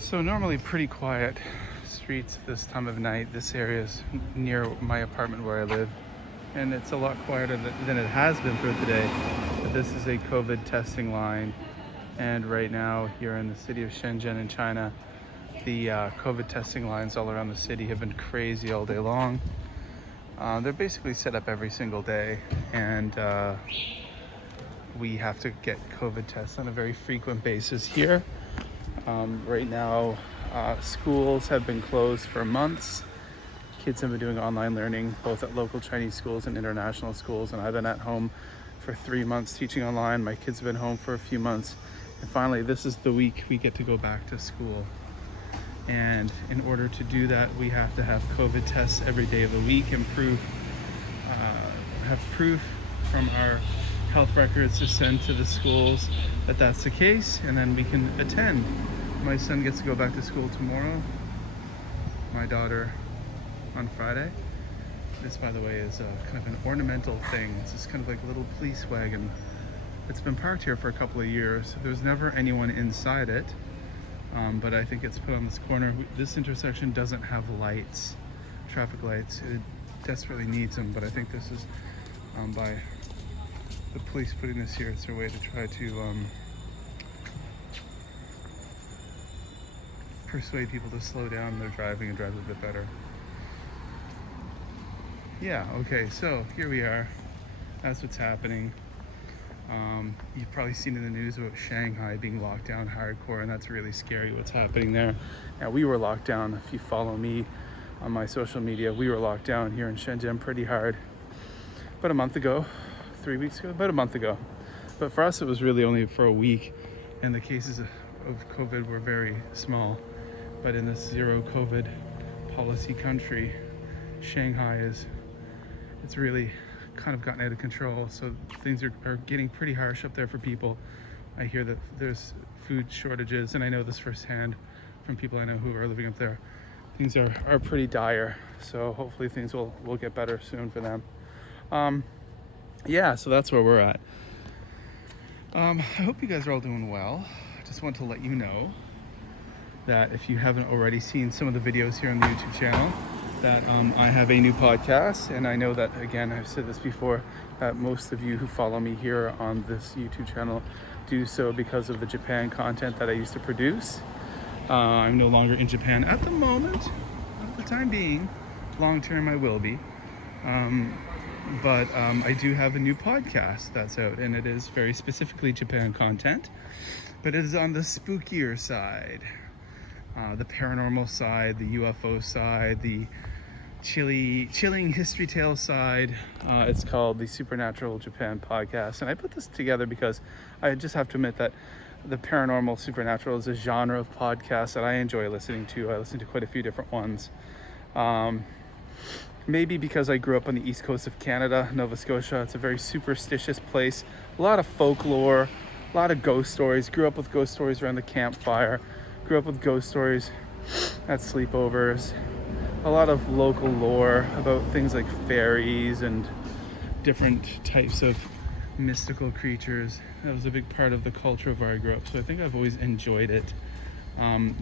So normally pretty quiet streets this time of night. This area is near my apartment where I live, and it's a lot quieter than it has been for today. But this is a COVID testing line, and right now here in the city of Shenzhen in China, the COVID testing lines all around the city have been crazy all day long. They're basically set up every single day, and we have to get COVID tests on a very frequent basis here. Right now, schools have been closed for months. Kids have been doing online learning, both at local Chinese schools and international schools. And I've been at home for 3 months teaching online. My kids have been home for a few months. And finally, this is the week we get to go back to school. And in order to do that, we have to have COVID tests every day of the week and have proof from our health records to send to the schools that that's the case, and then we can attend. My son gets to go back to school tomorrow, my daughter on Friday. This, by the way, is kind of an ornamental thing. It's just kind of like a little police wagon. It's been parked here for a couple of years. There's never anyone inside it, but I think it's put on this corner. This intersection doesn't have lights, traffic lights. It desperately needs them, but I think this is by the police putting this here. It's their way to try to persuade people to slow down their driving and drive a bit better. Yeah, okay, so here we are. That's what's happening. You've probably seen in the news about Shanghai being locked down hardcore, and that's really scary what's happening there. Now, we were locked down. If you follow me on my social media, we were locked down here in Shenzhen pretty hard about a month ago. 3 weeks ago, about a month ago. But for us, it was really only for a week, and the cases of COVID were very small. But in this zero COVID policy country, Shanghai it's really kind of gotten out of control. So things are getting pretty harsh up there for people. I hear that there's food shortages, and I know this firsthand from people I know who are living up there. Things are pretty dire. So hopefully things will get better soon for them. Yeah, so that's where we're at. I hope you guys are all doing well. I just want to let you know that if you haven't already seen some of the videos here on the YouTube channel, that I have a new podcast. And I know that, again, I've said this before, that most of you who follow me here on this YouTube channel do so because of the Japan content that I used to produce. I'm no longer in Japan at the moment. At the time being, long term I will be. But I do have a new podcast that's out, and it is very specifically Japan content, but it is on the spookier side, the paranormal side, the UFO side, the chilling history tale side. It's called the Supernatural Japan Podcast, and I put this together because I just have to admit that the paranormal supernatural is a genre of podcast that I enjoy listening to. I listen to quite a few different ones. Maybe because I grew up on the east coast of Canada, Nova Scotia. It's a very superstitious place. A lot of folklore, a lot of ghost stories. Grew up with ghost stories around the campfire. Grew up with ghost stories at sleepovers. A lot of local lore about things like fairies and different types of mystical creatures. That was a big part of the culture of where I grew up. So I think I've always enjoyed it.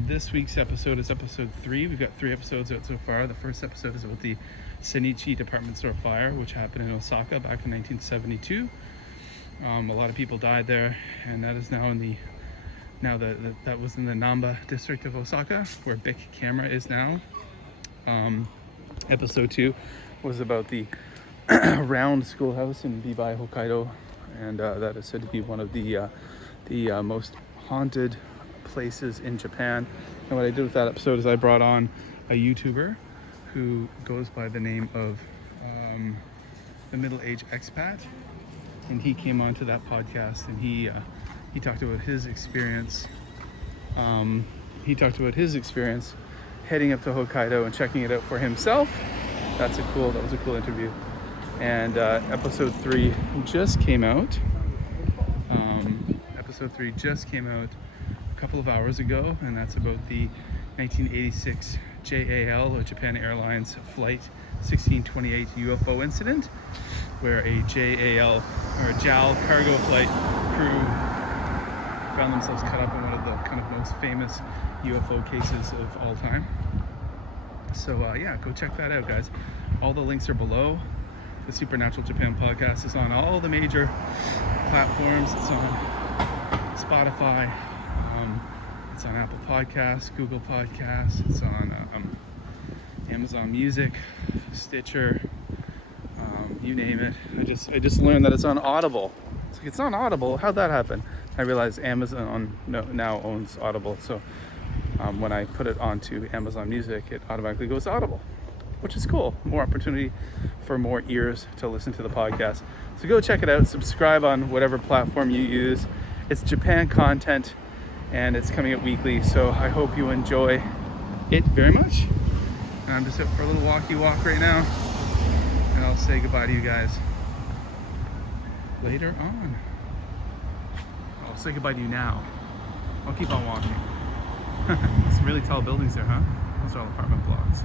This week's episode is episode 3. We've got 3 episodes out so far. The first episode is about the Sinichi department store fire, which happened in Osaka back in 1972. A lot of people died there, and that is now that was in the Namba district of Osaka, where Bic Camera is now. Episode 2 was about the round schoolhouse in Bibai, Hokkaido, and that is said to be one of the most haunted places in Japan. And what I did with that episode is I brought on a YouTuber who goes by the name of the middle-aged expat, and he came onto that podcast, and he talked about his experience. Heading up to Hokkaido and checking it out for himself. That was a cool interview. And episode 3 just came out. A couple of hours ago, and that's about the 1986 JAL, or Japan Airlines Flight 1628 UFO incident, where a JAL or a JAL cargo flight crew found themselves caught up in one of the kind of most famous UFO cases of all time. So yeah, go check that out, guys. All the links are below. The Supernatural Japan podcast is on all the major platforms. It's on Spotify, it's on Apple Podcasts, Google Podcasts, it's on Amazon Music, Stitcher, you name it. I just learned that it's on Audible. It's like, it's on Audible. How'd that happen? I realized Amazon now owns Audible, so when I put it onto Amazon Music, it automatically goes to Audible, which is cool. More opportunity for more ears to listen to the podcast. So go check it out. Subscribe on whatever platform you use. It's Japan content, and it's coming out weekly, so I hope you enjoy it very much. And I'm just out for a little walk right now, and I'll say goodbye to you guys later on. I'll say goodbye to you now. I'll keep on walking. Some really tall buildings there, huh? Those are all apartment blocks.